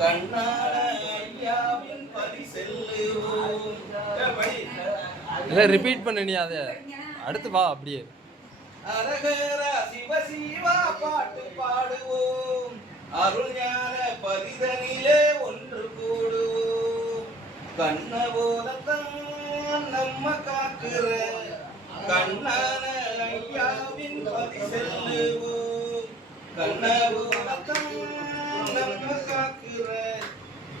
கண்ணான ஐயாவின் பதி செல்லுவோம். ரிப்பீட் பண்ண நீ அதை அடுத்து வா அப்படியே. அரகரா சிவ சிவா பாட்டு பாடுவோம், அருள் ஞான பதிதனிலே ஒன்று கூடுவோம். கண்ண போலத்தான் நம்ம காக்குற கண்ணான ஐயாவின் பதி செல்லுவோம். கண்ண போலத்தான் நம்ம காக்குற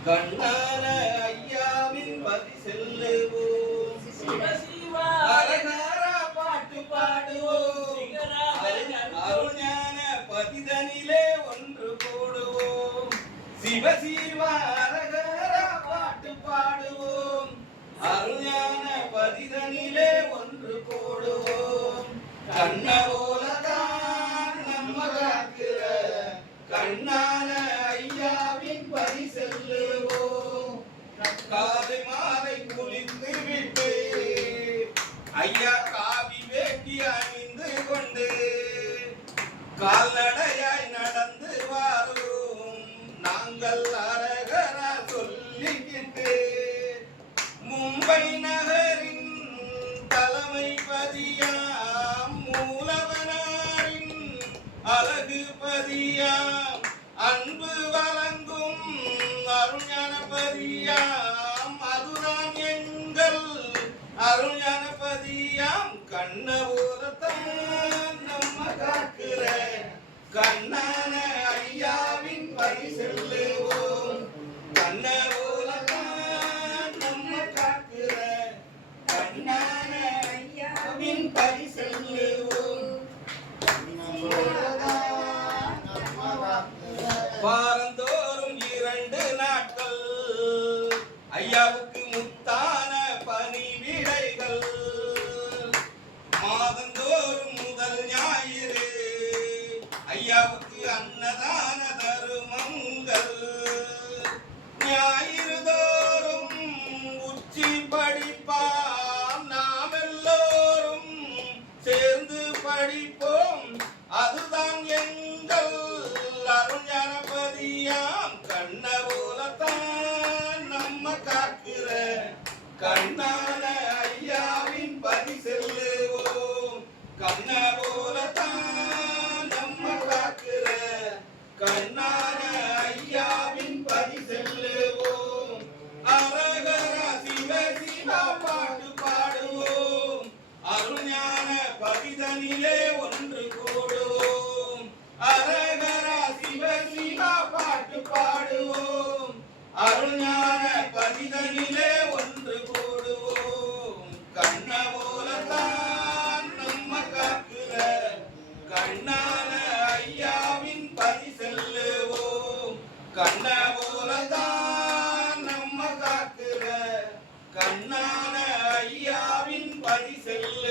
கண்ணான ஐயாவின் பதி செல்லுவோம். அரகரா பாட்டு பாடுவோம், அருள் ஞான பதிதனிலே ஒன்று கூடுவோம். சிவ சிவ அரகரா பாட்டு பாடுவோம், அருள் ஞான பதிதனிலே ஒன்று கூடுவோம். கண்ண போலதான் நம்ம காக்கிற கண்ணான ஐயாவின் பதி செல்லுவோம். காலை மாலை குளித்து விட்டு ஐயா காவி வேட்டி அணிந்து கொண்டு கால்நடையாய் நடந்து வாரும் நாங்கள் அரகரா சொல்லிக்கிட்டு மும்பை நகரின் தலைமை பதியாம் மூலவனாரின் அழகு பதியாம் அன்பு வழங்கும் அருஞானபதியாம் அதுதான் எங்கள் அருஞானபதியாம். கண்ண போலத்தான் நம்ம காக்குற கண்ணான ஐயாவின் பதி செல்லுவோம். கண்ண போலத்தான் நம்ம காக்குற கண்ணான ஐயாவின் பதி செல்லுவோம். வாரந்தோறும் 2 நாட்கள் ஐயாவுக்கு முத்தான பணிவிடைகள். மாதந்தோறும் முதல் ஞாயிறு ஐயாவுக்கு அன்னதான தருமங்கள். ஞாயிறு தோறும் உச்சி படிப்பாம், நாம் எல்லோரும் சேர்ந்து படிப்போம். அதுதான் எங்கள் அருஞானபதியாம். கண்ண போலத்தான் நம்ம காக்குற கண்ணான ஐயாவின் பதி செல்லுவோம். கண்ண போலத்தான் நம்ம காக்குற கண்ணான ஐயாவின் பதி செல்லுவோம். அரகரா சிவ சிவா பாட்டு பாடுவோம், அருஞான பதிதனிலே ஒன்று கூடுவோம். அரகரா சிவ சிவா பாட்டு பாடுவோம், அருஞான பதிதனிலே ஒன்று கூடுவோம். கண்ண போலத்தான் நம்ம காக்குற கண்ணான ஐயாவின் பதி செல்லுவோம். கண்ண போலத்தான் நம்ம காக்குற கண்ணான ஐயாவின் பதி செல்லுவோம்.